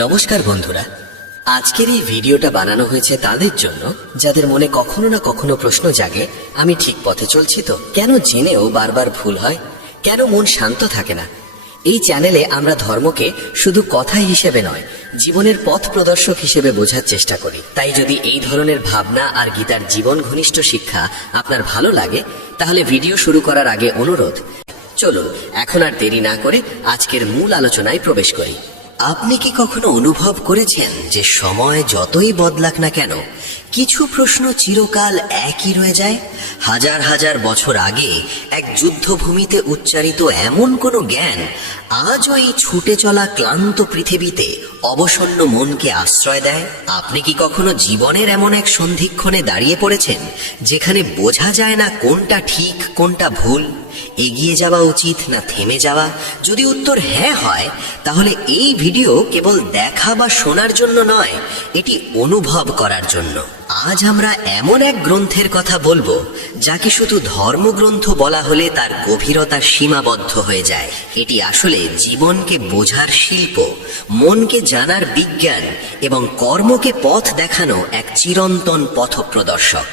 নমস্কার বন্ধুরা, আজকের এই ভিডিওটা বানানো হয়েছে তাদের জন্য যাদের মনে কখনো না কখনো প্রশ্ন জাগে, আমি ঠিক পথে চলছি তো? কেন জেনেও বারবার ভুল হয়? কেন মন শান্ত থাকে না? এই চ্যানেলে আমরা ধর্মকে শুধু কথা হিসেবে নয়, জীবনের পথ প্রদর্শক হিসেবে বোঝার চেষ্টা করি। তাই যদি এই ধরনের ভাবনা আর গীতার জীবন ঘনিষ্ঠ শিক্ষা আপনার ভালো লাগে, তাহলে ভিডিও শুরু করার আগে অনুরোধ, চলুন এখন আর দেরি না করে আজকের মূল আলোচনায় প্রবেশ করি। আপনি কি কখনো অনুভব করেছেন যে সময় যতই বদলাক না কেন, কিছু প্রশ্ন চিরকাল একই রয়ে যায়? হাজার হাজার বছর আগে এক যুদ্ধভূমিতে উচ্চারিত এমন কোনো জ্ঞান আজও এই ছুটে চলা ক্লান্ত পৃথিবীতে অবসন্ন মনকে আশ্রয় দেয়। আপনি কি কখনো জীবনের এমন এক সন্ধিক্ষণে দাঁড়িয়ে পড়েছেন যেখানে বোঝা যায় না কোনটা ঠিক কোনটা ভুল, এগিয়ে যাওয়া উচিত না থেমে যাওয়া? যদি উত্তর হ্যাঁ হয়, তাহলে এই ভিডিও কেবল দেখা বা শোনার জন্য নয়, এটি অনুভব করার জন্য। আজ আমরা এমন এক গ্রন্থের কথা বলবো যাকে শুধু ধর্মগ্রন্থ বলা হলে তার গভীরতা সীমাবদ্ধ হয়ে যায়। এটি আসলে জীবনকে বোঝার শিল্প, মনকে জানার বিজ্ঞান এবং কর্মকে পথ দেখানো এক চিরন্তন পথপ্রদর্শক।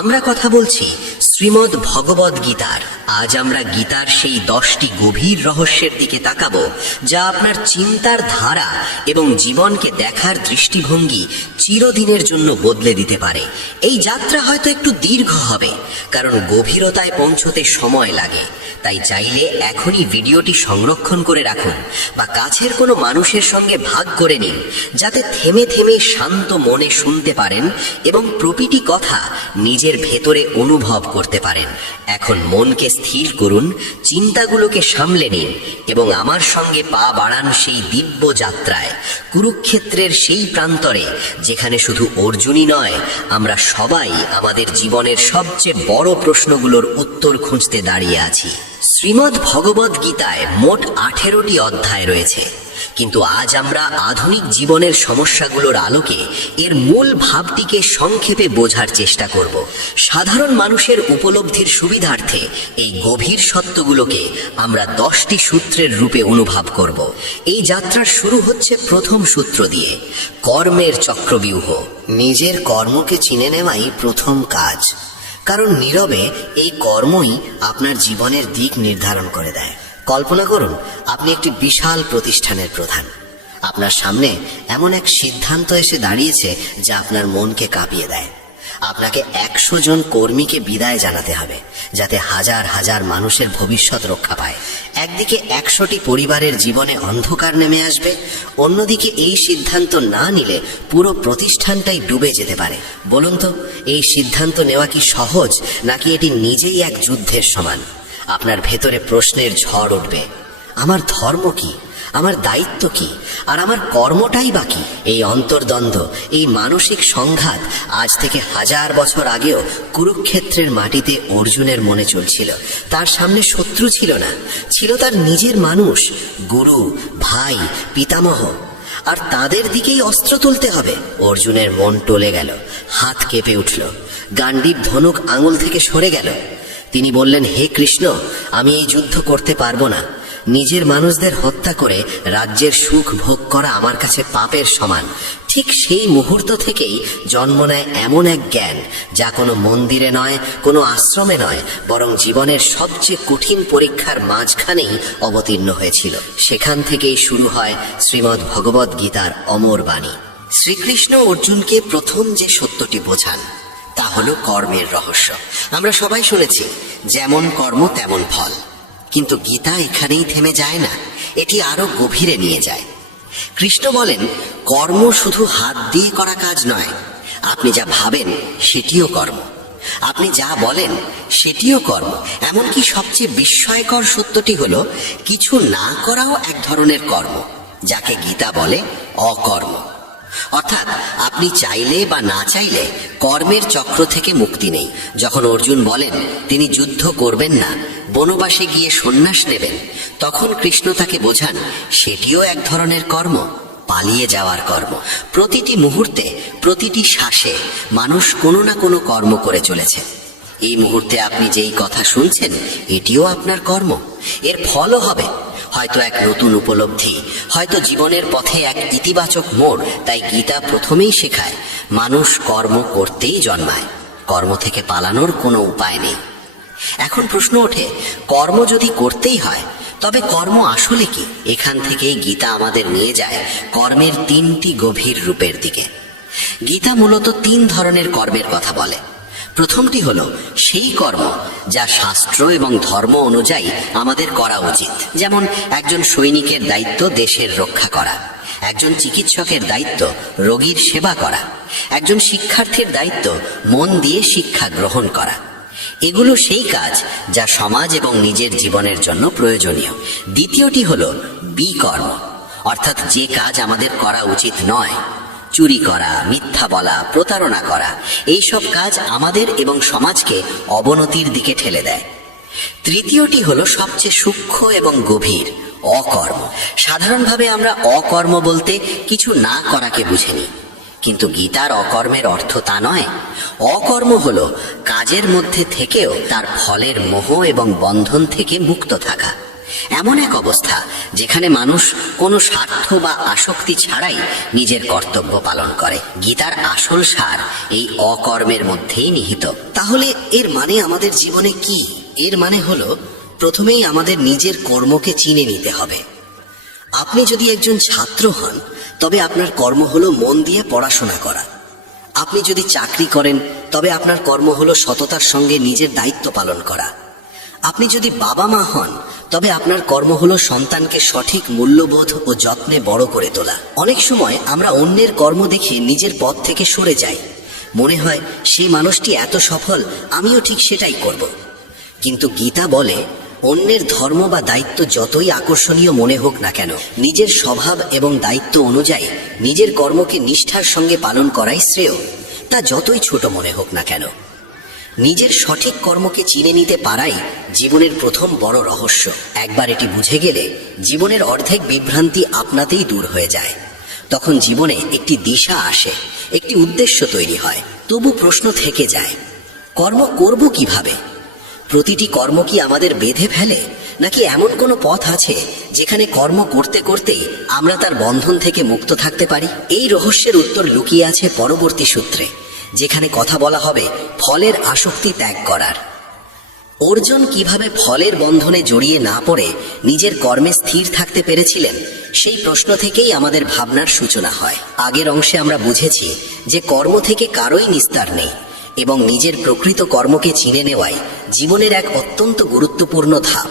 আমরা কথা বলছি শ্রীমদ্ ভগবদ গীতার। আজ আমরা গীতার সেই 10টি গভীর রহস্যের দিকে তাকাবো, যা আপনার চিন্তার ধারা এবং জীবনকে দেখার দৃষ্টিভঙ্গি চিরদিনের জন্য বদলে দিতে পারে। এই যাত্রা হয়তো একটু দীর্ঘ হবে, কারণ গভীরতায় পৌঁছতে সময় লাগে। তাই চাইলে এখনই ভিডিওটি সংরক্ষণ করে রাখুন বা কাছের কোনো মানুষের সঙ্গে ভাগ করে নিন, যাতে থেমে থেমে শান্ত মনে শুনতে পারেন এবং প্রতিটি কথা নিজের ভেতরে অনুভব করতে পারেন। এখন মনকে স্থির করুন, চিন্তাগুলোকে সামলে নিন এবং আমার সঙ্গে পা বাড়ান সেই দিব্য যাত্রায়, কুরুক্ষেত্রের সেই প্রান্তরে যেখানে শুধু অর্জুনই নয়, আমরা সবাই আমাদের জীবনের সবচেয়ে বড় প্রশ্নগুলোর উত্তর খুঁজতে দাঁড়িয়ে আছি। শ্রীমদ্ ভগবদ গীতায় মোট 18টি অধ্যায় রয়েছে, কিন্তু আজ আমরা আধুনিক জীবনের সমস্যাগুলোর আলোকে এর মূল ভাবটিকে সংক্ষেপে বোঝার চেষ্টা করব। সাধারণ মানুষের উপলব্ধির সুবিধার্থে এই গভীর সত্যগুলোকে আমরা 10টি সূত্রের রূপে অনুভব করব। এই যাত্রার শুরু হচ্ছে প্রথম সূত্র দিয়ে, কর্মের চক্রব্যূহ। নিজের কর্মকে চিনে নেওয়াই প্রথম কাজ, কারণ নীরবে এই কর্মই আপনার জীবনের দিক নির্ধারণ করে দেয়। কল্পনা করুন, আপনি একটি বিশাল প্রতিষ্ঠানের প্রধান। আপনার সামনে এমন এক সিদ্ধান্ত এসে দাঁড়িয়েছে যা আপনার মনকে কাঁপিয়ে দেয়। আপনাকে 100 জন কর্মীকে বিদায় জানাতে হবে, যাতে হাজার হাজার মানুষের ভবিষ্যৎ রক্ষা পায়। একদিকে 100টি পরিবারের জীবনে অন্ধকার নেমে আসবে, অন্যদিকে এই সিদ্ধান্ত না নিলে পুরো প্রতিষ্ঠানটাই ডুবে যেতে পারে। বলুন তো, এই সিদ্ধান্ত নেওয়া কি সহজ, নাকি এটি নিজেই এক যুদ্ধের সমান? আপনার ভেতরে প্রশ্নের ঝড় উঠবে। আমার ধর্ম কি, আমার দায়িত্ব কি, আর আমার কর্মটাই বাকি? এই অন্তর্দ্বন্দ্ব, এই মানসিক সংঘাত আজ থেকে হাজার বছর আগেও কুরুক্ষেত্রের মাটিতে অর্জুনের মনে চলছিল। তার সামনে শত্রু ছিল না, ছিল তার নিজের মানুষ, গুরু, ভাই, পিতামহ, আর তাদের দিকেই অস্ত্র তুলতে হবে। অর্জুনের মন টলে গেল, হাত কেঁপে উঠল, গান্ডীব ধনুক আঙুল থেকে সরে গেল। তিনি বললেন, হে কৃষ্ণ, আমি এই যুদ্ধ করতে পারবো না। নিজের মানুষদের হত্যা করে রাজ্যের সুখ ভোগ করা আমার কাছে পাপের সমান। ঠিক সেই মুহূর্ত থেকেই জন্ম নেয় এমন এক জ্ঞান, যা কোনো মন্দিরে নয়, কোনো আশ্রমে নয়, বরং জীবনের সবচেয়ে কঠিন পরীক্ষার মাঝখানেই অবতীর্ণ হয়েছিল। সেখান থেকেই শুরু হয় শ্রীমদ্ ভগবদ গীতার অমর বাণী। শ্রীকৃষ্ণ অর্জুনকে প্রথম যে সত্যটি বোঝান তা হলো কর্মের রহস্য। আমরা সবাই শুনেছি, যেমন কর্ম তেমন ফল। কিন্তু গীতা এখানেই থেমে যায় না, এটি আরো গভীরে নিয়ে যায়। কৃষ্ণ বলেন, কর্ম শুধু হাত দিয়ে করা কাজ নয়। আপনি যা ভাবেন সেটিও কর্ম, আপনি যা বলেন সেটিও কর্ম। এমনকি সবচেয়ে বিস্ময়কর সত্যটি হলো, কিছু না করাও এক ধরনের কর্ম, যাকে গীতা বলে অকর্ম। অর্থাৎ আপনি চাইলে বা না চাইলে কর্মের চক্র থেকে মুক্তি নেই। যখন অর্জুন বলেন তিনি যুদ্ধ করবেন না, বনবাসে গিয়ে সন্ন্যাস নেবেন, তখন কৃষ্ণ তাকে বোঝান সেটিও এক ধরনের কর্ম, পালিয়ে যাওয়ার কর্ম। প্রতিটি মুহূর্তে, প্রতিটি শ্বাসে মানুষ কোনো না কোনো কর্ম করে চলেছে। এই মুহূর্তে আপনি যেই কথা শুনছেন, এটিও আপনার কর্ম। এর ফলও হবে, হয়তো এক নতুন উপলব্ধি, হয়তো জীবনের পথে এক ইতিবাচক মোড়। তাই গীতা প্রথমেই শেখায় মানুষ কর্ম করতেই জন্মায়, কর্ম থেকে পালানোর কোনো উপায় নেই। এখন প্রশ্ন ওঠে, কর্ম যদি করতেই হয় তবে কর্ম আসলে কি? এখান থেকেই গীতা আমাদের নিয়ে যায় কর্মের তিনটি গভীর রূপের দিকে। গীতা মূলত তিন ধরনের কর্মের কথা বলে। প্রথমটি হলো সেই কর্ম যা শাস্ত্র এবং ধর্ম অনুযায়ী আমাদের করা উচিত, যেমন একজন সৈনিকের দায়িত্ব দেশের রক্ষা করা, একজন চিকিৎসকের দায়িত্ব রোগীর সেবা করা, একজন শিক্ষার্থীর দায়িত্ব মন দিয়ে শিক্ষা গ্রহণ করা। এগুলো সেই কাজ যা সমাজ এবং নিজের জীবনের জন্য প্রয়োজনীয়। দ্বিতীয়টি হলো বিকর্ম, অর্থাৎ যে কাজ আমাদের করা উচিত নয়, চুরি করা, মিথ্যা বলা, প্রতারণা করা, এইসব কাজ আমাদের এবং সমাজকে অবনতির দিকে ঠেলে দেয়। তৃতীয়টি হলো সবচেয়ে সূক্ষ্ম এবং গভীর, অকর্ম। সাধারণভাবে আমরা অকর্ম বলতে কিছু না করাকে বুঝে নিই, কিন্তু গীতার অকর্মের অর্থ তা নয়। অকর্ম হলো কাজের মধ্যে থেকেও তার ফলের মোহ এবং বন্ধন থেকে মুক্ত থাকা, এমন এক অবস্থা যেখানে মানুষ কোনো স্বার্থ বা আসক্তি ছাড়াই নিজের কর্তব্য পালন করে। গীতার আসল সার এই অকর্মের মধ্যেই নিহিত। তাহলে এর মানে আমাদের জীবনে কি? এর মানে হলো প্রথমেই আমাদের নিজের কর্মকে চিনে নিতে হবে। আপনি যদি একজন ছাত্র হন তবে আপনার কর্ম হলো মন দিয়ে পড়াশোনা করা। আপনি যদি চাকরি করেন তবে আপনার কর্ম হলো সততার সঙ্গে নিজের দায়িত্ব পালন করা। আপনি যদি বাবা মা হন তবে আপনার কর্ম হলো সন্তানকে সঠিক মূল্যবোধ ও যত্নে বড় করে তোলা। অনেক সময় আমরা অন্যের কর্ম দেখে নিজের পথ থেকে সরে যাই। মনে হয় সেই মানুষটি এত সফল, আমিও ঠিক সেটাই করব। কিন্তু গীতা বলে, অন্যের ধর্ম বা দায়িত্ব যতই আকর্ষণীয় মনে হোক না কেন, নিজের স্বভাব এবং দায়িত্ব অনুযায়ী নিজের কর্মকে নিষ্ঠার সঙ্গে পালন করাই শ্রেয়, তা যতই ছোট মনে হোক না কেন। নিজের সঠিক কর্মকে চিনে নিতে পারাই জীবনের প্রথম বড় রহস্য। একবার এটি বুঝে গেলে জীবনের অর্ধেক বিভ্রান্তি আপনাতেই দূর হয়ে যায়। তখন জীবনে একটি দিশা আসে, একটি উদ্দেশ্য তৈরি হয়। তবু প্রশ্ন থেকে যায়, কর্ম করব কিভাবে? প্রতিটি কর্ম কি আমাদের বেঁধে ফেলে, নাকি এমন কোনো পথ আছে যেখানে কর্ম করতে করতেই আমরা তার বন্ধন থেকে মুক্ত থাকতে পারি? এই রহস্যের উত্তর লুকিয়ে আছে পরবর্তী সূত্রে, যেখানে কথা বলা হবে ফলের আসক্তি ত্যাগ করার। অর্জুন কিভাবে ফলের বন্ধনে জড়িয়ে না পড়ে নিজের কর্মে স্থির থাকতে পেরেছিলেন, সেই প্রশ্ন থেকেই আমাদের ভাবনার সূচনা হয়। আগের অংশে আমরা বুঝেছি যে কর্ম থেকে কারোই নিস্তার নেই এবং নিজের প্রকৃত কর্মকে চিনে নেওয়াই জীবনের এক অত্যন্ত গুরুত্বপূর্ণ ধাপ।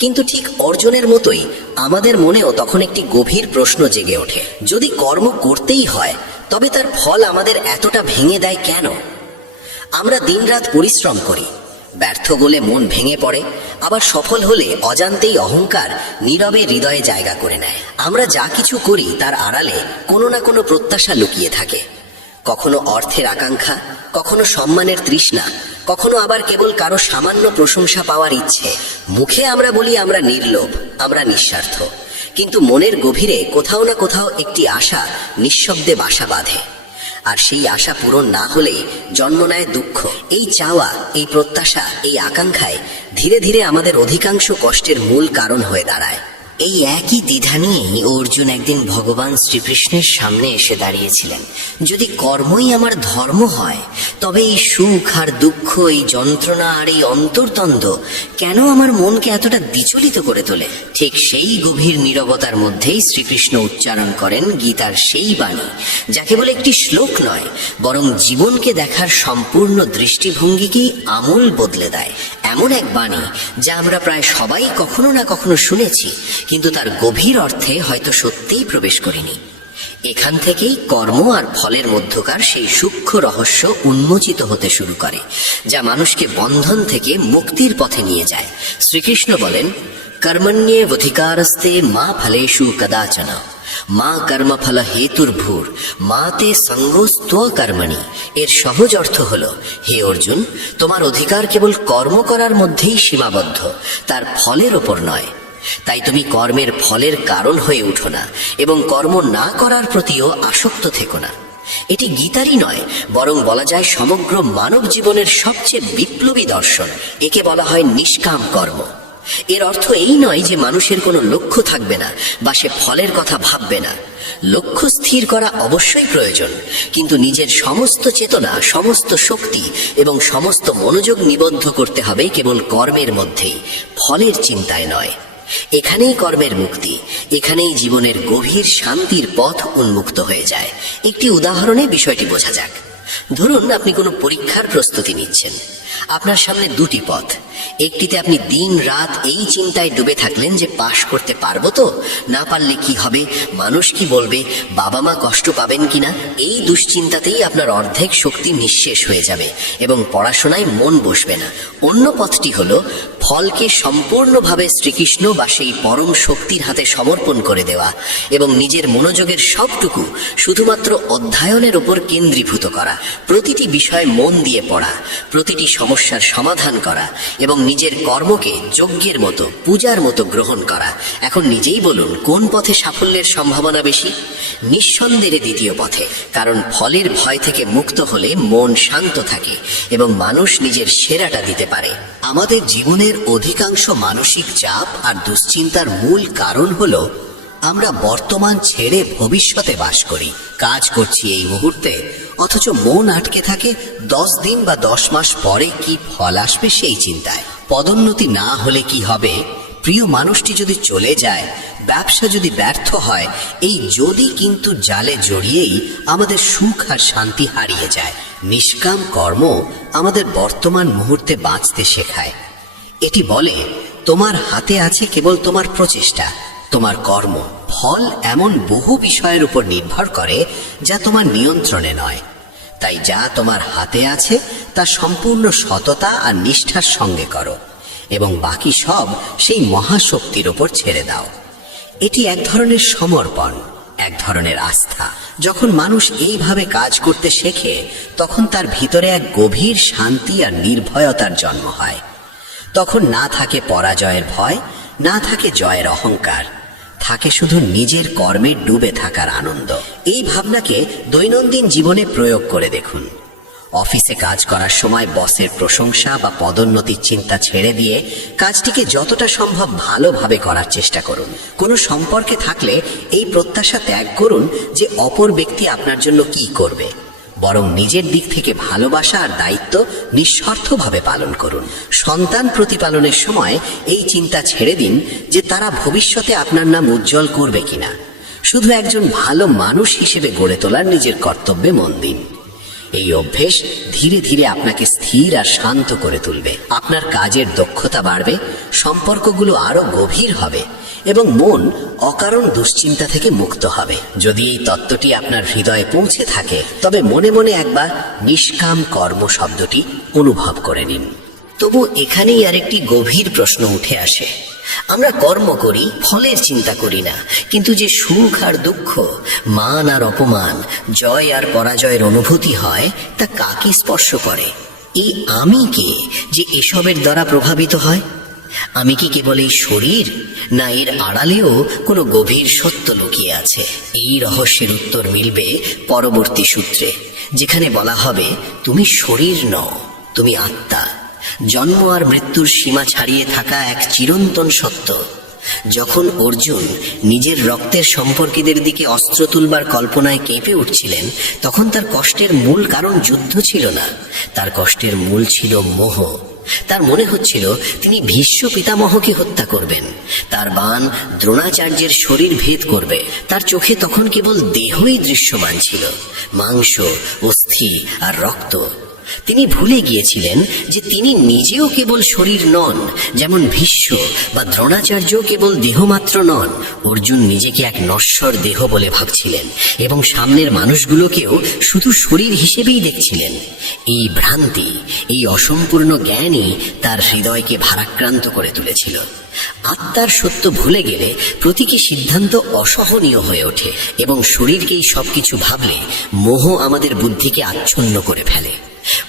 কিন্তু ঠিক অর্জুনের মতোই আমাদের মনেও তখন একটি গভীর প্রশ্ন জেগে ওঠে, যদি কর্ম করতেই হয় তবে তার ফল আমাদের এতটা ভেঙে দেয় কেন? আমরা দিনরাত পরিশ্রম করি, ব্যর্থ হলে মন ভেঙে পড়ে, আবার সফল হলে অজান্তেই অহংকার নীরবে হৃদয়ে জায়গা করে নেয়। আমরা যা কিছু করি তার আড়ালে কোনো না কোনো প্রত্যাশা লুকিয়ে থাকে, কখনো অর্থের আকাঙ্ক্ষা, কখনো সম্মানের তৃষ্ণা, কখনো আবার কেবল কারো সামান্য প্রশংসা পাওয়ার ইচ্ছে। মুখে আমরা বলি আমরা নির্লোভ, আমরা নিঃস্বার্থ, কিন্তু মনের গভীরে কোথাও না কোথাও একটি আশা নিঃশব্দে বাসা বাঁধে। আর সেই আশা পূরণ না হলেই জন্ম নেয় দুঃখ। এই চাওয়া, এই প্রত্যাশা, এই আকাঙ্ক্ষায় ধীরে ধীরে আমাদের অধিকাংশ কষ্টের মূল কারণ হয়ে দাঁড়ায়। এই একই দ্বিধা নিয়েই অর্জুন একদিন ভগবান শ্রীকৃষ্ণের সামনে এসে দাঁড়িয়েছিলেন। যদি কর্মই আমার ধর্ম হয় তবে এই সুখ আর দুঃখ, এই যন্ত্রণা আর এই অন্তর্দ্বন্দ্ব কেন আমার মনকে এতটা বিচলিত করে তোলে? ঠিক সেই গভীর নীরবতার মধ্যেই শ্রীকৃষ্ণ উচ্চারণ করেন গীতার সেই বাণী, যা কেবল একটি শ্লোক নয়, বরং জীবনকে দেখার সম্পূর্ণ দৃষ্টিভঙ্গিকেই আমূল বদলে দেয়। এমন এক বাণী যা আমরা প্রায় সবাই কখনো না কখনো শুনেছি, কিন্তু তার গভীর অর্থে হয়তো সত্যিই প্রবেশ করিনি। এখান থেকেই কর্ম আর ফলের মধ্যকার সেই সূক্ষ্ম রহস্য উন্মোচিত হতে শুরু করে, যা মানুষকে বন্ধন থেকে মুক্তির পথে নিয়ে যায়। শ্রীকৃষ্ণ বলেন, কর্মণ্যেবধিকারস্তে মা ফলেষু কদাচন মা কর্মফল হেতুর্ভূর মা তে সঙ্গোস্ত্ব কর্মণি। এর সহজ অর্থ হলো, হে অর্জুন, তোমার অধিকার কেবল কর্ম করার মধ্যেই সীমাবদ্ধ, তার ফলের ওপর নয়। তাই তুমি কর্মের ফলের কারণ হয়ে উঠো না এবং কর্ম না করার প্রতিও আসক্ত থেকো না। এটি গীতারই নয়, বরং বলা যায় সমগ্র মানব জীবনের সবচেয়ে বিপ্লবী দর্শন। একে বলা হয় নিষ্কাম কর্ম। এর অর্থ এই নয় যে মানুষের কোনো লক্ষ্য থাকবে না বা সে ফলের কথা ভাববে না। লক্ষ্য স্থির করা অবশ্যই প্রয়োজন, কিন্তু নিজের সমস্ত চেতনা, সমস্ত শক্তি এবং সমস্ত মনোযোগ নিবদ্ধ করতে হবে কেবল কর্মের মধ্যেই, ফলের চিন্তায় নয়। এখানেই কর্মের মুক্তি, এখানেই জীবনের গভীর শান্তির পথ উন্মুক্ত হয়ে যায়। একটি উদাহরণে বিষয়টি বোঝা যাক। ধরুন আপনি কোনো পরীক্ষার প্রস্তুতি নিচ্ছেন। আপনার সামনে দুটি পথ। একটিতে আপনি দিন রাত এই চিন্তায় ডুবে থাকলেন যে পাশ করতে পারবো তো, না পারলে কি হবে, মানুষ কি বলবে, বাবা মা কষ্ট পাবেন কিনা। এই দুশ্চিন্তাতেই আপনার অর্ধেক শক্তি নিঃশেষ হয়ে যাবে এবং পড়াশোনায় মন বসবে না। অন্য পথটি হলো ফলকে সম্পূর্ণভাবে শ্রীকৃষ্ণ বা সেই পরম শক্তির হাতে সমর্পণ করে দেওয়া এবং নিজের মনোযোগের সবটুকু শুধুমাত্র অধ্যয়নের উপর কেন্দ্রীভূত করা, প্রতিটি বিষয়ে মন দিয়ে পড়া, প্রতিটি সমস্যার সমাধান করা এবং নিজের কর্মকে যজ্ঞের মতো, পূজার মতো গ্রহণ করা। এখন নিজেই বলুন, কোন পথে সাফল্যের সম্ভাবনা বেশি? নিঃসন্দেহে দ্বিতীয় পথে, কারণ ফলের ভয় থেকে মুক্ত হলে মন শান্ত থাকে এবং মানুষ নিজের সেরাটা দিতে পারে। আমাদের জীবনের অধিকাংশ মানসিক চাপ আর দুশ্চিন্তার মূল কারণ হলো আমরা বর্তমান ছেড়ে ভবিষ্যতে বাস করি। কাজ করছি এই মুহূর্তে, অথচ মন আটকে থাকে 10 দিন বা 10 মাস পরে কি ফল আসবে সেই চিন্তায়। পদোন্নতি না হলে কি হবে, প্রিয় মানুষটি যদি চলে যায়, ব্যবসা যদি ব্যর্থ হয়, এই যদি কিন্তু জালে জড়িয়েই আমাদের সুখ আর শান্তি হারিয়ে যায়। নিষ্কাম কর্ম আমাদের বর্তমান মুহূর্তে বাঁচতে শেখায়। এটি বলে, তোমার হাতে আছে কেবল তোমার প্রচেষ্টা, তোমার কর্ম। ফল এমন বহু বিষয়ের উপর নির্ভর করে যা তোমার নিয়ন্ত্রণে নয়। তাই যা তোমার হাতে আছে তা সম্পূর্ণ সততা আর নিষ্ঠার সঙ্গে করো এবং বাকি সব সেই মহাশক্তির উপর ছেড়ে দাও। এটি এক ধরনের সমর্পণ, এক ধরনের আস্থা। যখন মানুষ এইভাবে কাজ করতে শেখে, তখন তার ভিতরে এক গভীর শান্তি আর নির্ভয়তার জন্ম হয়। তখন না থাকে পরাজয়ের ভয়, না থাকে জয়ের অহংকার, থাকে শুধু নিজের কর্মে ডুবে থাকার আনন্দ। এই ভাবনাকে দৈনন্দিন জীবনে প্রয়োগ করে দেখুন। অফিসে কাজ করার সময় বসের প্রশংসা বা পদোন্নতির চিন্তা ছেড়ে দিয়ে কাজটিকে যতটা সম্ভব ভালোভাবে করার চেষ্টা করুন। কোনো সম্পর্কে থাকলে এই প্রত্যাশা ত্যাগ করুন যে অপর ব্যক্তি আপনার জন্য কি করবে, বরং নিজের দিক থেকে ভালোবাসা আর দায়িত্ব নিঃস্বার্থভাবে পালন করুন। সন্তান প্রতিপালনের সময় এই চিন্তা ছেড়ে দিন যে তারা ভবিষ্যতে আপনার নাম উজ্জ্বল করবে কিনা। শুধু একজন ভালো মানুষ হিসেবে গড়ে তোলার নিজের কর্তব্যে মন দিন। এই অভ্যেস ধীরে ধীরে আপনাকে স্থির আর শান্ত করে তুলবে। আপনার কাজের দক্ষতা বাড়বে, সম্পর্কগুলো আরো গভীর হবে এবং মন অকারণ দুশ্চিন্তা থেকে মুক্ত হবে। যদি এই তত্ত্বটি আপনার হৃদয়ে পৌঁছে থাকে, তবে মনে মনে একবার নিষ্কাম কর্ম শব্দটি অনুভব করে নিন। তবু এখানেই আরেকটি গভীর প্রশ্ন উঠে আসে। আমরা কর্ম করি, ফলের চিন্তা করি না, কিন্তু যে সুখ আর দুঃখ, মান আর অপমান, জয় আর পরাজয়ের অনুভূতি হয়, তা কাকে স্পর্শ করে? এই আমি কে যে এসবের দ্বারা প্রভাবিত হয়? আমি কি কেবল এই শরীর, না এর আড়ালেও কোনো গভীর সত্য লুকিয়ে আছে? এই রহস্যের উত্তর মিলবে পরবর্তী সূত্রে, যেখানে বলা হবে, তুমি শরীর নও, তুমি আত্মা, জন্ম আর মৃত্যুর সীমা ছাড়িয়ে থাকা এক চিরন্তন সত্য। যখন অর্জুন নিজের রক্তের সম্পর্কীদের দিকে অস্ত্র তুলবার কল্পনায় কেঁপে উঠছিলেন, তখন তার কষ্টের মূল কারণ যুদ্ধ ছিল না, তার কষ্টের মূল ছিল মোহ। তার মনে হচ্ছিল তিনি ভীষ্ম পিতামহকে হত্যা করবেন, তার বাণ দ্রোণাচার্যের শরীর ভেদ করবে। তার চোখে তখন কেবল দেহই দৃশ্যমান ছিল, মাংস, অস্থি আর রক্ত। তিনি ভুলে গিয়েছিলেন যে তিনি নিজেও কেবল শরীর নন, যেমন ভীষ্ম বা দ্রোণাচার্য কেবল দেহমাত্র নন। অর্জুন নিজেকে এক নশ্বর দেহ বলে ভাবছিলেন এবং সামনের মানুষগুলোকেও শুধু শরীর হিসেবেই দেখছিলেন। এই ভ্রান্তি, এই অসম্পূর্ণ জ্ঞানই তার হৃদয়কে ভারাক্রান্ত করে তুলেছিল। আত্মার সত্য ভুলে গেলে প্রতীকী সিদ্ধান্ত অসহনীয় হয়ে ওঠে এবং শরীরকেই সবকিছু ভাবলে মোহ আমাদের বুদ্ধিকে আচ্ছন্ন করে ফেলে।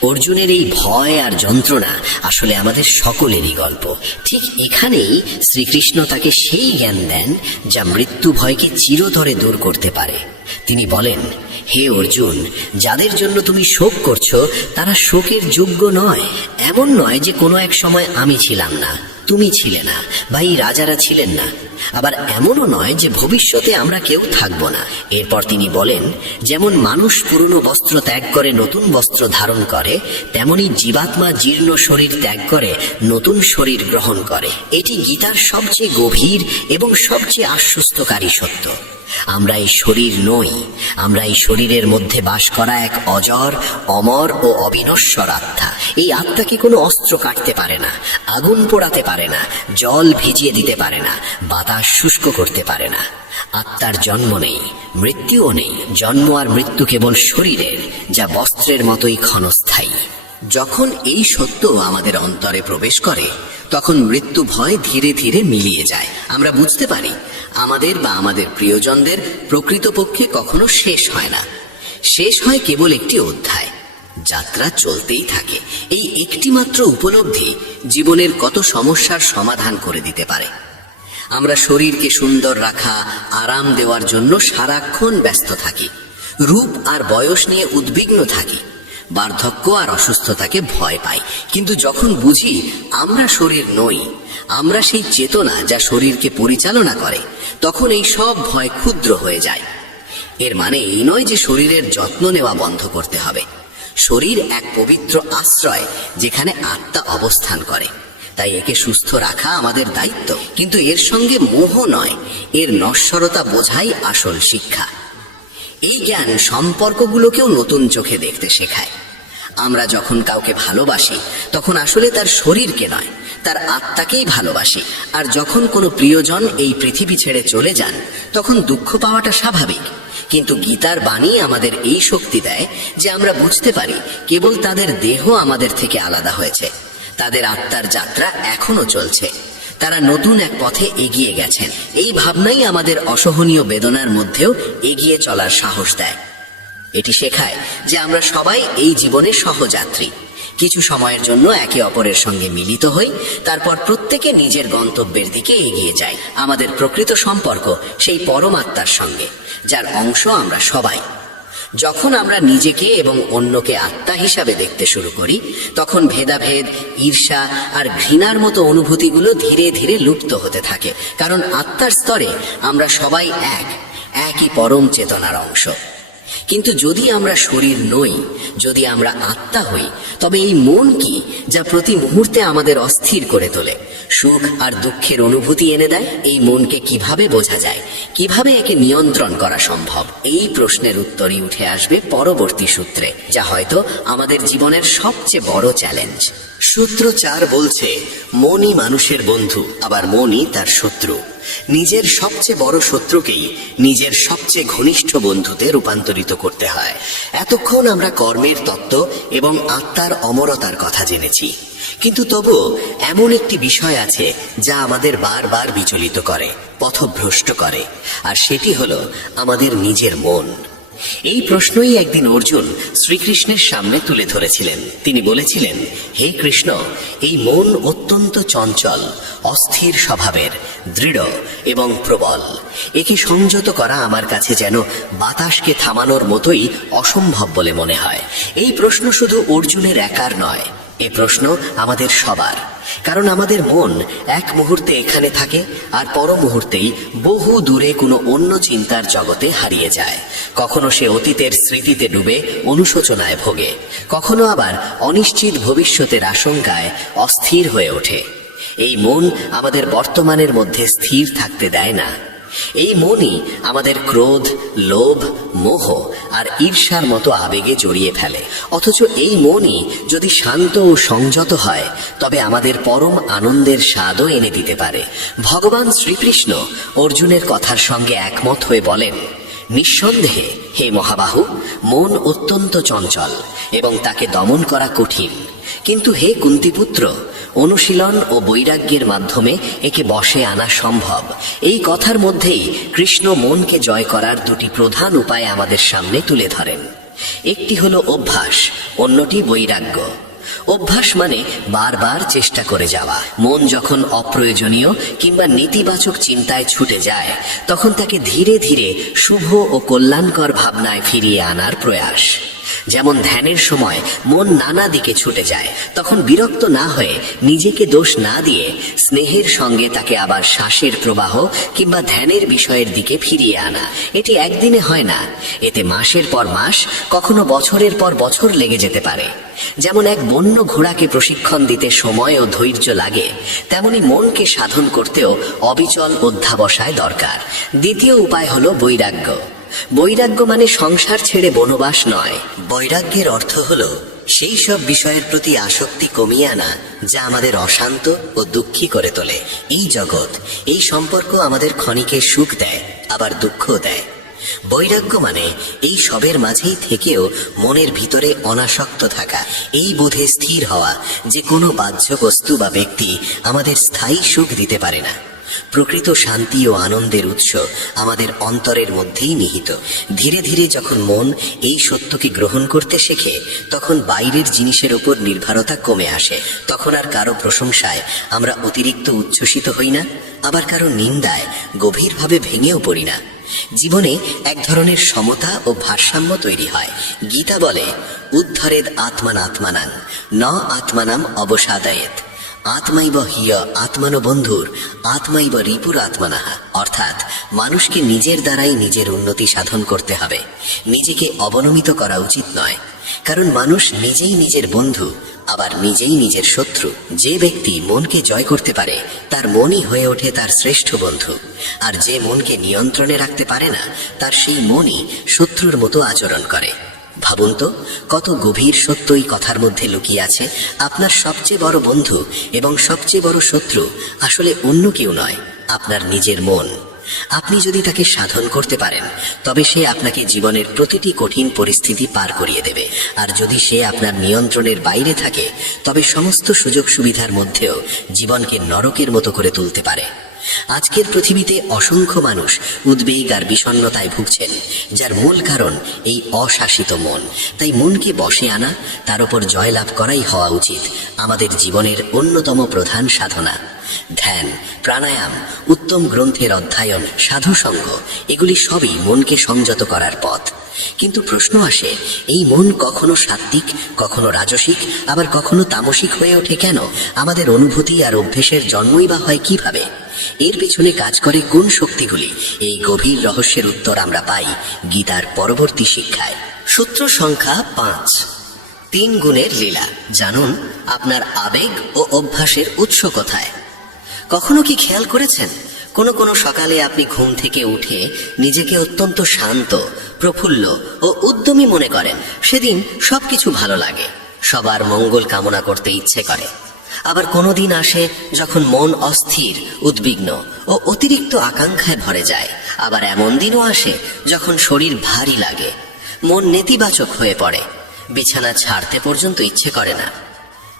অর্জুনের এই ভয় আর যন্ত্রণা আসলে আমাদের সকলেরই গল্প। ঠিক এখানেই শ্রীকৃষ্ণ তাকে সেই জ্ঞান দেন যা মৃত্যু ভয়কে চিরতরে দূর করতে পারে। তিনি বলেন, হে অর্জুন, যাদের জন্য তুমি শোক করছো তারা শোকের যোগ্য নয়। এমন নয় যে কোনো এক সময় আমি ছিলাম না, তুমি ছিলে না, বা এই রাজারা ছিলেন না। আবার এমনও নয় যে ভবিষ্যতে আমরা কেউ থাকব না। এরপর তিনি বলেন, যেমন মানুষ পুরনো বস্ত্র ত্যাগ করে নতুন বস্ত্র ধারণ করে, তেমনি জীবাত্মা জীর্ণ শরীর ত্যাগ করে নতুন শরীর গ্রহণ করে। এটি গীতার সবচেয়ে গভীর এবং সবচেয়ে আশ্বস্তকারী সত্য। আমরা এই শরীর নই, আমরা এই শরীরের মধ্যে বাস করা এক অজর, অমর ও অবিনশ্বর আত্মা। এই আত্মাকে কোনো অস্ত্র কাটতে পারে না, আগুন পোড়াতে পারে না, জল ভিজিয়ে দিতে পারে না, বাতাস শুষ্ক করতে পারে না। আত্মার জন্ম নেই, মৃত্যুও নেই। জন্ম আর মৃত্যু কেবল শরীরের, যা বস্ত্রের মতোই ক্ষণস্থায়ী। যখন এই সত্য আমাদের অন্তরে প্রবেশ করে, তখন মৃত্যু ভয় ধীরে ধীরে মিলিয়ে যায়। আমরা বুঝতে পারি আমাদের বা আমাদের প্রিয়জনদের প্রকৃতপক্ষে কখনো শেষ হয় না। শেষ হয় কেবল একটি অধ্যায়, যাত্রা চলতেই থাকে। এই একটি মাত্র উপলব্ধি জীবনের কত সমস্যার সমাধান করে দিতে পারে। আমরা শরীরকে সুন্দর রাখা, আরাম দেওয়ার জন্য সারাক্ষণ ব্যস্ত থাকি, রূপ আর বয়স নিয়ে উদ্বিগ্ন থাকি, বার্ধক্য আর অসুস্থতাকে ভয় পাই। কিন্তু যখন বুঝি আমরা শরীর নই, আমরা সেই চেতনা যা শরীরকে পরিচালনা করে, তখন এই সব ভয় ক্ষুদ্র হয়ে যায়। এর মানে এই নয় যে শরীরের যত্ন নেওয়া বন্ধ করতে হবে। শরীর এক পবিত্র আশ্রয় যেখানে আত্মা অবস্থান করে, তাই একে সুস্থ রাখা আমাদের দায়িত্ব। কিন্তু এর সঙ্গে মোহ নয়, এর নশ্বরতা বোঝাই আসল শিক্ষা। এই জ্ঞান সম্পর্কগুলোকেও নতুন চোখে দেখতে শেখায়। আমরা যখন কাউকে ভালোবাসি, তখন আসলে তার শরীরকে নয়, তার আত্মাকেই ভালোবাসি। আর যখন কোনো প্রিয়জন এই পৃথিবী ছেড়ে চলে যান, তখন দুঃখ পাওয়াটা স্বাভাবিক। কিন্তু গীতার বাণী আমাদের এই শক্তি দেয় যে আমরা বুঝতে পারি কেবল তাদের দেহ আমাদের থেকে আলাদা হয়েছে, তাদের আত্মার যাত্রা এখনো চলছে। তারা নতুন এক পথে এগিয়ে গেছেন। এই ভাবনাই আমাদের অসহনীয় বেদনার মধ্যেও এগিয়ে চলার সাহস দেয়। এটি শেখায় যে আমরা সবাই এই জীবনে সহযাত্রী। কিছু সময়ের জন্য একে অপরের সঙ্গে মিলিত হই, তারপর প্রত্যেকে নিজের গন্তব্যের দিকে এগিয়ে যায়। আমাদের প্রকৃত সম্পর্ক সেই পরমাত্মার সঙ্গে, যার অংশ আমরা সবাই। যখন আমরা নিজেকে এবং অন্যকে আত্মা হিসাবে দেখতে শুরু করি, তখন ভেদাভেদ, ঈর্ষা আর ঘৃণার মতো অনুভূতিগুলো ধীরে ধীরে লুপ্ত হতে থাকে। কারণ আত্মার স্তরে আমরা সবাই একই পরম চেতনার অংশ। কিন্তু যদি আমরা শরীর নই, যদি আমরা আত্মা হই, তবে এই মন কি যা প্রতি মুহূর্তে আমাদের অস্থির করে তোলে, সুখ আর দুঃখের অনুভূতি এনে দেয়? এই মনকে কিভাবে বোঝা যায়, কিভাবে একে নিয়ন্ত্রণ করা সম্ভব? এই প্রশ্নের উত্তরই উঠে আসবে পরবর্তী সূত্রে, যা হয়তো আমাদের জীবনের সবচেয়ে বড় চ্যালেঞ্জ। সূত্র 4 বলছে, মনই মানুষের বন্ধু, আবার মনই তার শত্রু। নিজের সবচেয়ে বড় শত্রুকেই নিজের সবচেয়ে ঘনিষ্ঠ বন্ধুতে রূপান্তরিত করতে হয়। এতক্ষণ আমরা কর্মের তত্ত্ব এবং আত্মার অমরতার কথা জেনেছি, কিন্তু তবুও এমন একটি বিষয় আছে যা আমাদের বারবার বিচলিত করে, পথভ্রষ্ট করে, আর সেটি হলো আমাদের নিজের মন। এই প্রশ্নই একদিন অর্জুন শ্রীকৃষ্ণের সামনে তুলে ধরেছিলেন। তিনি বলেছিলেন, হে কৃষ্ণ, এই মন অত্যন্ত চঞ্চল, অস্থির স্বভাবের, দৃঢ় এবং প্রবল। একে সংযত করা আমার কাছে যেন বাতাসকে থামানোর মতোই অসম্ভব বলে মনে হয়। এই প্রশ্ন শুধু অর্জুনের একার নয়, এ প্রশ্ন আমাদের সবার। কারণ আমাদের মন এক মুহূর্তে এখানে থাকে, আর পর মুহূর্তেই বহু দূরে কোনো অন্য চিন্তার জগতে হারিয়ে যায়। কখনো সে অতীতের স্মৃতিতে ডুবে অনুশোচনায় ভোগে, কখনো আবার অনিশ্চিত ভবিষ্যতের আশঙ্কায় অস্থির হয়ে ওঠে। এই মন আমাদের বর্তমানের মধ্যে স্থির থাকতে দেয় না। এই মনই আমাদের ক্রোধ, লোভ, মোহ আর ঈর্ষার মতো আবেগে জড়িয়ে ফেলে। অথচ এই মনই যদি শান্ত ও সংযত হয়, তবে আমাদের পরম আনন্দের স্বাদও এনে দিতে পারে। ভগবান শ্রীকৃষ্ণ অর্জুনের কথার সঙ্গে একমত হয়ে বলেন, নিঃসন্দেহে হে মহাবাহু, মন অত্যন্ত চঞ্চল এবং তাকে দমন করা কঠিন। কিন্তু হে কুন্তিপুত্র, অনুশীলন ও বৈরাগ্যের মাধ্যমে একে বশে আনা সম্ভব। এই কথার মধ্যেই কৃষ্ণ মনকে জয় করার দুটি প্রধান উপায় আমাদের সামনে তুলে ধরেন। একটি হলো অভ্যাস, অন্যটি বৈরাগ্য। অভ্যাস মানে বারবার চেষ্টা করে যাওয়া। মন যখন অপ্রয়োজনীয় কিংবা নেতিবাচক চিন্তায় ছুটে যায়, তখন তাকে ধীরে ধীরে শুভ ও কল্যাণকর ভাবনায় ফিরিয়ে আনার প্রয়াস। যেমন ধ্যানের সময় মন নানা দিকে ছুটে যায়, তখন বিরক্ত না হয়ে নিজেকে দোষ না দিয়ে স্নেহের সঙ্গে তাকে আবার শ্বাসের প্রবাহ কিংবা ধ্যানের বিষয়ের দিকে ফিরিয়ে আনা। এটি একদিনে হয় না, এতে মাসের পর মাস, কখনো বছরের পর বছর লেগে যেতে পারে। যেমন এক বন্য ঘোড়াকে প্রশিক্ষণ দিতে সময় ও ধৈর্য লাগে, তেমনি মনকে সাধন করতেও অবিচল অধ্যাবসায় দরকার। দ্বিতীয় উপায় হলো বৈরাগ্য। বৈরাগ্য মানে সংসার ছেড়ে বনবাস নয়। বৈরাগ্যের অর্থ হলো সেই সব বিষয়ের প্রতি আসক্তি কমিয়ে আনা যা আমাদের অশান্ত ও দুঃখী করে তোলে। এই জগৎ, এই সম্পর্ক আমাদের ক্ষণিকের সুখ দেয়, আবার দুঃখও দেয়। বৈরাগ্য মানে এই সবের মাঝেই থেকেও মনের ভিতরে অনাসক্ত থাকা, এই বোধে স্থির হওয়া যে কোনো বাহ্য বস্তু বা ব্যক্তি আমাদের স্থায়ী সুখ দিতে পারে না। প্রকৃত শান্তি ও আনন্দের উৎস আমাদের অন্তরের মধ্যেই নিহিত। ধীরে ধীরে যখন মন এই সত্যকে গ্রহণ করতে শেখে, তখন বাইরের জিনিসের উপর নির্ভরতা কমে আসে। তখন আর কারো প্রশংসায় আমরা অতিরিক্ত উচ্ছ্বসিত হই না, আবার কারো নিন্দায় গভীরভাবে ভেঙেও পড়ি না। জীবনে এক ধরনের সমতা ও ভারসাম্য তৈরি হয়। গীতা বলে, উদ্ধরেদ আত্মান আত্মানাং ন আত্মানাম অবসাদয়েত, আত্মাইব হিয় আত্মানো বন্ধুর আত্মাইব রিপুর আত্মানাহা। অর্থাৎ মানুষকে নিজের দ্বারাই নিজের উন্নতি সাধন করতে হবে, নিজেকে অবনমিত করা উচিত নয়। কারণ মানুষ নিজেই নিজের বন্ধু, আবার নিজেই নিজের শত্রু। যে ব্যক্তি মনকে জয় করতে পারে, তার মনই হয়ে ওঠে তার শ্রেষ্ঠ বন্ধু। আর যে মনকে নিয়ন্ত্রণে রাখতে পারে না, তার সেই মনই শত্রুর মতো আচরণ করে। ভাবুন তো, কত গভীর সত্য এই কথার মধ্যে লুকিয়ে আছে। আপনার সবচেয়ে বড় বন্ধু এবং সবচেয়ে বড় শত্রু আসলে অন্য কেউ নয়, আপনার নিজের মন। আপনি যদি তাকে সাধন করতে পারেন, তবে সে আপনাকে জীবনের প্রতিটি কঠিন পরিস্থিতি পার করিয়ে দেবে। আর যদি সে আপনার নিয়ন্ত্রণের বাইরে থাকে, তবে সমস্ত সুযোগ সুবিধার মধ্যেও জীবনকে নরকের মতো করে তুলতে পারে। আজকের পৃথিবীতে অসংখ্য মানুষ উদ্বেগ আর বিষণ্ণতায় ভুগছেন, যার মূল কারণ এই অশাসিত মন। তাই মনকে বশে আনা, তার উপর জয়লাভ করাই হওয়া উচিত আমাদের জীবনের অন্যতম প্রধান সাধনা। ধ্যান, প্রাণায়াম, উত্তম গ্রন্থের অধ্যয়ন, সাধুসঙ্গ, এগুলি সবই মনকে সংযত করার পথ। কিন্তু প্রশ্ন আসে, এই মন কখনো সাত্ত্বিক, কখনো রাজসিক, আবার কখনো তামসিক হয়ে ওঠে কেন? আমাদের অনুভূতি আর অভ্যেসের জন্মই বা হয় কিভাবে? এর পেছনে কাজ করে কোন শক্তিগুলি? এই গভীর রহস্যের উত্তর আমরা পাই গীতার পরবর্তী শিক্ষায়। সূত্র সংখ্যা 5, 3 গুণের লীলা। জানুন আপনার আবেগ ও অভ্যাসের উৎস কোথায়। কখনো কি খেয়াল করেছেন, কোনো সকালে আপনি ঘুম থেকে উঠে নিজেকে অত্যন্ত শান্ত, প্রফুল্ল ও উদ্যমী মনে করেন? সেদিন সবকিছু ভালো লাগে, সবার মঙ্গল কামনা করতে ইচ্ছে করে। আবার কোনো দিন আসে যখন মন অস্থির, উদ্বিগ্ন ও অতিরিক্ত আকাঙ্ক্ষায় ভরে যায়। আবার এমন দিনও আসে যখন শরীর ভারী লাগে, মন নেতিবাচক হয়ে পড়ে, বিছানা ছাড়তে পর্যন্ত ইচ্ছে করে না।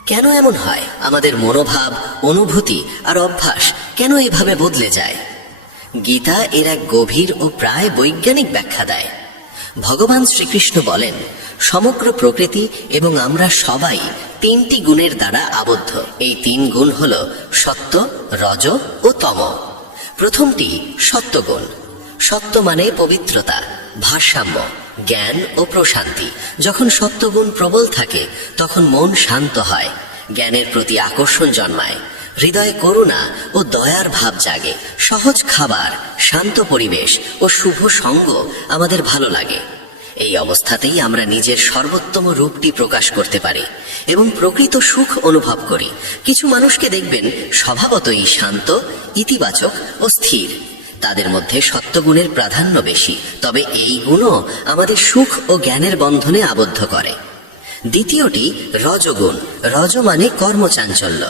কেন এমন হয়? আমাদের মনোভাব, অনুভূতি আর অভ্যাস কেন এভাবে বদলে যায়? গীতা এর এক গভীর ও প্রায় বৈজ্ঞানিক ব্যাখ্যা দেয়। ভগবান শ্রীকৃষ্ণ বলেন, সমগ্র প্রকৃতি এবং আমরা সবাই 3টি গুণের দ্বারা আবদ্ধ। এই 3 গুণ হল সত্য, রজ ও তম। প্রথমটি সত্যগুণ। সত্য মানে পবিত্রতা, ভারসাম্য, জ্ঞান ও প্রশান্তি। যখন সত্যগুণ প্রবল থাকে, তখন মন শান্ত হয়, জ্ঞানের প্রতি আকর্ষণ জন্মায়, হৃদয়ে করুণা ও দয়ার ভাব জাগে। সহজ খাবার, শান্ত পরিবেশ ও শুভ সঙ্গ আমাদের ভালো লাগে। এই অবস্থাতেই আমরা নিজের সর্বোত্তম রূপটি প্রকাশ করতে পারি এবং প্রকৃত সুখ অনুভব করি। কিছু মানুষকে দেখবেন স্বভাবতই শান্ত, ইতিবাচক ও স্থির। তাদের মধ্যে সত্যগুণের প্রাধান্য বেশি, তবে এই গুণও আমাদের সুখ ও জ্ঞানের বন্ধনে আবদ্ধ করে। দ্বিতীয়টি রজগুণ। রজ মানে কর্মচাঞ্চল্য,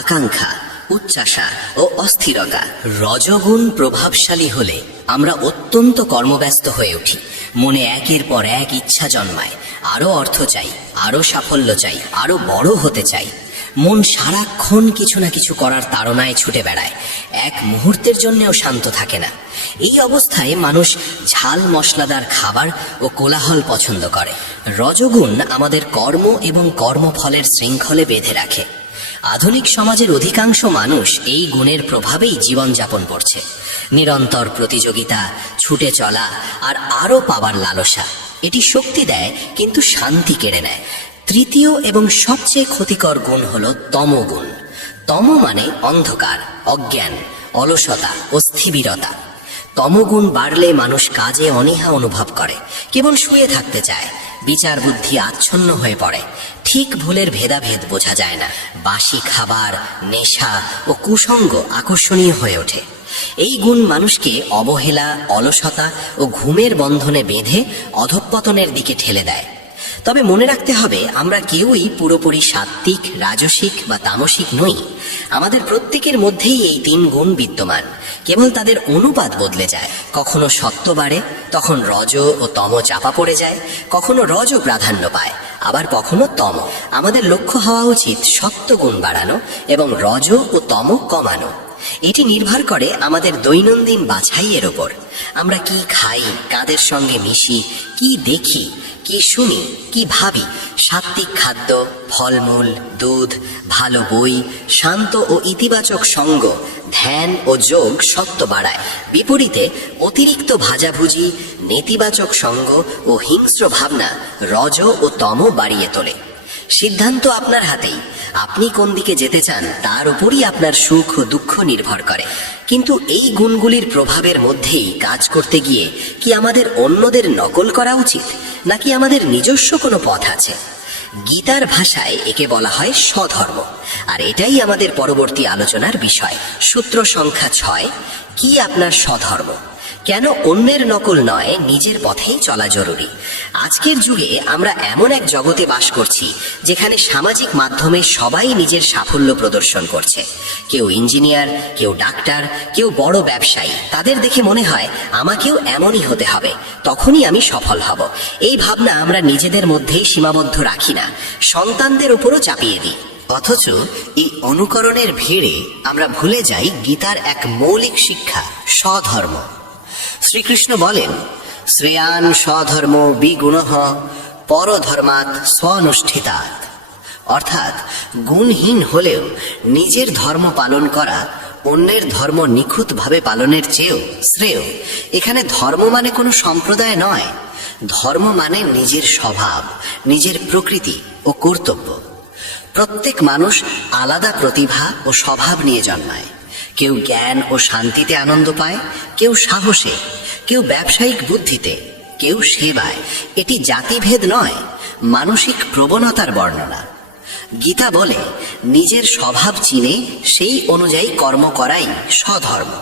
আকাঙ্ক্ষা, উচ্চাশা ও অস্থিরতা। রজগুণ প্রভাবশালী হলে আমরা অত্যন্ত কর্মব্যস্ত হয়ে উঠি, মনে একের পর এক ইচ্ছা জন্মায়, আরো অর্থ চাই, আরো সাফল্য চাই, আরো বড় হতে চাই। মন সারাক্ষণ কিছু না কিছু করার তাড়নায় ছুটে বেড়ায়, এক মুহূর্তের জন্যও শান্ত থাকে না। এই অবস্থায় মানুষ ঝাল মশলাদার খাবার ও কোলাহল পছন্দ করে। রজগুণ আমাদের কর্ম এবং কর্মফলের শৃঙ্খলে বেঁধে রাখে। আধুনিক সমাজের অধিকাংশ মানুষ এই গুণের প্রভাবেই জীবনযাপন করছে। নিরন্তর প্রতিযোগিতা, ছুটে চলা আর আরও পাওয়ার লালসা এটি শক্তি দেয় কিন্তু শান্তি কেড়ে নেয়। তৃতীয় এবং সবচেয়ে ক্ষতিকর গুণ হলো তমগুণ। তম মানে অন্ধকার, অজ্ঞান, অলসতা ও স্থিবিরতা। তমগুণ বাড়লে মানুষ কাজে অনীহা অনুভব করে, কেবল শুয়ে থাকতে চায়, বিচার বুদ্ধি আচ্ছন্ন হয়ে পড়ে, ঠিক ভুলের ভেদাভেদ বোঝা যায় না, বাসি খাবার, নেশা ও কুসঙ্গ আকর্ষণীয় হয়ে ওঠে। এই গুণ মানুষকে অবহেলা, অলসতা ও ঘুমের বন্ধনে বেঁধে অধঃপতনের দিকে ঠেলে দেয়। তবে মনে রাখতে হবে, আমরা কেউই পুরোপুরি সাত্ত্বিক, রাজসিক বা তামসিক নই। আমাদের প্রত্যেকের মধ্যেই এই 3 গুণ বিদ্যমান, কেবল তাদের অনুপাত বদলে যায়। কখনো সত্ত্ব বাড়ে, তখন রজ ও তম চাপা পড়ে যায়, কখনো রজ প্রাধান্য পায়, আবার কখনো তম। আমাদের লক্ষ্য হওয়া উচিত সত্ত্ব গুণ বাড়ানো এবং রজ ও তম কমানো। এটি নির্ভর করে আমাদের দৈনন্দিন বাছাইয়ের ওপর। আমরা কি খাই, কাদের সঙ্গে মিশি, কি দেখি, কি শুনি, কি ভাবি। সাত্ত্বিক খাদ্য, ফলমূল, দুধ, ভালো বই, শান্ত ও ইতিবাচক সঙ্গ, ধ্যান ও যোগ সত্ত্ব বাড়ায়। বিপরীতে অতিরিক্ত ভাজাভুজি, নেতিবাচক সঙ্গ ও হিংস্র ভাবনা রজ ও তম বাড়িয়ে তোলে। সিদ্ধান্ত আপনার হাতেই। আপনি কোন দিকে যেতে চান তার উপরই আপনার সুখ ও দুঃখ নির্ভর করে। কিন্তু এই গুণগুলির প্রভাবের মধ্যেই কাজ করতে গিয়ে কি আমাদের অন্যদের নকল করা উচিত, নাকি আমাদের নিজস্ব কোনো পথ আছে? গীতার ভাষায় একে বলা হয় স্বধর্ম, আর এটাই আমাদের পরবর্তী আলোচনার বিষয়। সূত্র সংখ্যা 6, কি আপনার স্বধর্ম? কেন অন্যের নকল নয়, নিজের পথেই চলা জরুরি। আজকের যুগে আমরা এমন এক জগতে বাস করছি যেখানে সামাজিক মাধ্যমে সবাই নিজের সাফল্য প্রদর্শন করছে। কেউ ইঞ্জিনিয়ার, কেউ ডাক্তার, কেউ বড় ব্যবসায়ী। তাদের দেখে মনে হয় আমাকেও এমনই হতে হবে, তখনই আমি সফল হব। এই ভাবনা আমরা নিজেদের মধ্যেই সীমাবদ্ধ রাখি না, সন্তানদের উপরও চাপিয়ে দিই। অথচ এই অনুকরণের ভিড়ে আমরা ভুলে যাই গীতার এক মৌলিক শিক্ষা, স্বধর্ম। শ্রীকৃষ্ণ বলেন, শ্রেয়ান স্বধর্ম বিগুণঃ পরধর্মাৎ স্বনুষ্ঠিতাৎ। অর্থাৎ গুণহীন হলেও নিজের ধর্ম পালন করা অন্যের ধর্ম নিখুঁতভাবে পালনের চেয়েও শ্রেয়। এখানে ধর্ম মানে কোনো সম্প্রদায় নয়, ধর্ম মানে নিজের স্বভাব, নিজের প্রকৃতি ও কর্তব্য। প্রত্যেক মানুষ আলাদা প্রতিভা ও স্বভাব নিয়ে জন্মায়। কেউ জ্ঞান ও শান্তিতে আনন্দ পায়, কেউ সাহসে, কেউ ব্যবসায়িক বুদ্ধিতে, কেউ সেবায়। এটি জাতিভেদ নয়, মানসিক প্রবণতার বর্ণনা। গীতা বলে, নিজের স্বভাব চিনে সেই অনুযায়ী কর্ম করাই স্বধর্ম।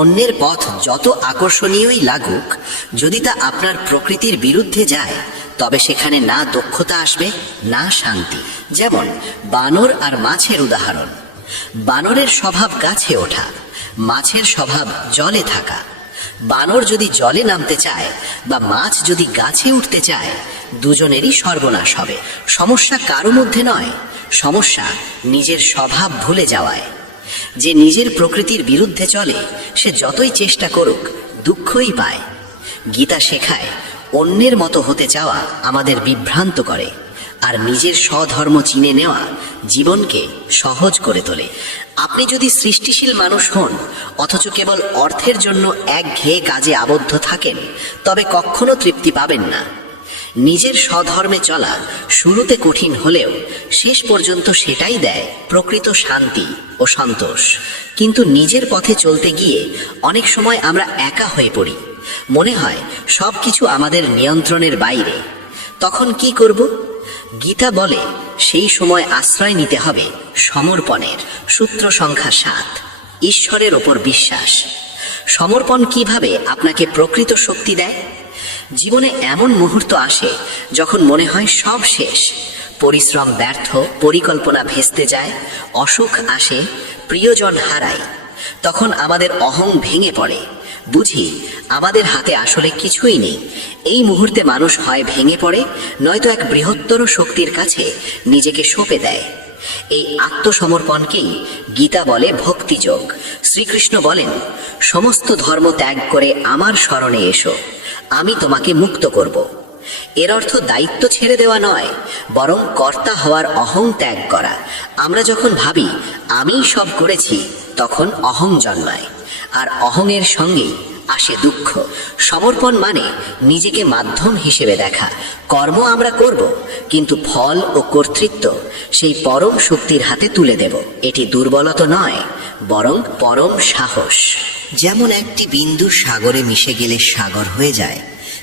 অন্যের পথ যত আকর্ষণীয়ই লাগুক, যদি তা আপনার প্রকৃতির বিরুদ্ধে যায়, তবে সেখানে না দক্ষতা আসবে, না শান্তি। যেমন বানর আর মাছের উদাহরণ। বানরের স্বভাব গাছে ওঠা, মাছের স্বভাব জলে থাকা। বানর যদি জলে নামতে চায় বা মাছ যদি গাছে উঠতে চায়, দুজনেরই সর্বনাশ হবে। সমস্যা কারো মধ্যে নয়, সমস্যা নিজের স্বভাব ভুলে যাওয়ায়। যে নিজের প্রকৃতির বিরুদ্ধে চলে, সে যতই চেষ্টা করুক দুঃখই পায়। গীতা শেখায়, অন্যের মতো হতে চাওয়া আমাদের বিভ্রান্ত করে, আর নিজের স্বধর্ম চিনে নেওয়া জীবনকে সহজ করে তোলে। আপনি যদি সৃষ্টিশীল মানুষ হন, অথচ কেবল অর্থের জন্য একঘেয়ে কাজে আবদ্ধ থাকেন, তবে কখনো তৃপ্তি পাবেন না। নিজের স্বধর্মে চলা শুরুতে কঠিন হলেও শেষ পর্যন্ত সেটাই দেয় প্রকৃত শান্তি ও সন্তোষ। কিন্তু নিজের পথে চলতে গিয়ে অনেক সময় আমরা একা হয়ে পড়ি। মনে হয় সবকিছু আমাদের নিয়ন্ত্রণের বাইরে। তখন কি করব? গীতা বলে, সেই সময় আশ্রয় নিতে হবে সমর্পণের। সূত্র সংখ্যা 7, ঈশ্বরের ওপর বিশ্বাস। সমর্পণ কিভাবে আপনাকে প্রকৃত শক্তি দেয়? জীবনে এমন মুহূর্ত আসে যখন মনে হয় সব শেষ, পরিশ্রম ব্যর্থ, পরিকল্পনা ভেস্তে যায়, অসুখ আসে, প্রিয়জন হারাই। তখন আমাদের অহং ভেঙে পড়ে, বুঝি আমাদের হাতে আসলে কিছুই নেই। এই মুহূর্তে মানুষ হয় ভেঙে পড়ে, নয়তো এক বৃহত্তর শক্তির কাছে নিজেকে সঁপে দেয়। এই আত্মসমর্পণকেই গীতা বলে ভক্তিযোগ। শ্রীকৃষ্ণ বলেন, সমস্ত ধর্ম ত্যাগ করে আমার শরণে এসো, আমি তোমাকে মুক্ত করব। এর অর্থ দায়িত্ব ছেড়ে দেওয়া নয়, বরং কর্তা হওয়ার অহং ত্যাগ করা। আমরা যখন ভাবি আমিই সব করেছি, তখন অহং জন্মায়, আর অহংয়ের সঙ্গেই আসে দুঃখ। সমর্পণ মানে নিজেকে মাধ্যম হিসেবে দেখা। কর্ম আমরা করব, কিন্তু ফল ও কর্তৃত্ব সেই পরম শক্তির হাতে তুলে দেব। এটি দুর্বলতা নয়, বরং পরম সাহস। যেমন একটি বিন্দু সাগরে মিশে গেলে সাগর হয়ে যায়,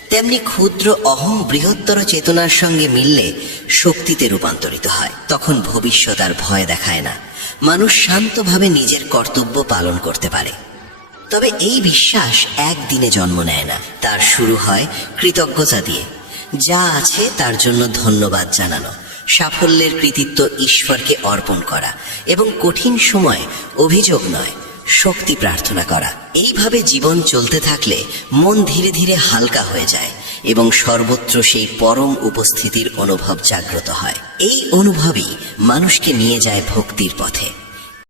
তেমনি ক্ষুদ্র অহং বৃহত্তর চেতনার সঙ্গে মিললে শক্তিতে রূপান্তরিত হয়। তখন ভবিষ্যৎ আর ভয় দেখায় না, মানুষ শান্তভাবে নিজের কর্তব্য পালন করতে পারে। তবে এই বিশ্বাস একদিনে জন্ম নেয় না, তার শুরু হয় কৃতজ্ঞতা দিয়ে। যা আছে তার জন্য ধন্যবাদ জানানো, সাফল্যের কৃতিত্ব ঈশ্বরকে অর্পণ করা এবং কঠিন সময় অভিযোগ নয়, শক্তি প্রার্থনা করা। এইভাবে জীবন চলতে থাকলে মন ধীরে ধীরে হালকা হয়ে যায় এবং সর্বত্র সেই পরম উপস্থিতির অনুভব জাগ্রত হয়। এই অনুভবই মানুষকে নিয়ে যায় ভক্তির পথে।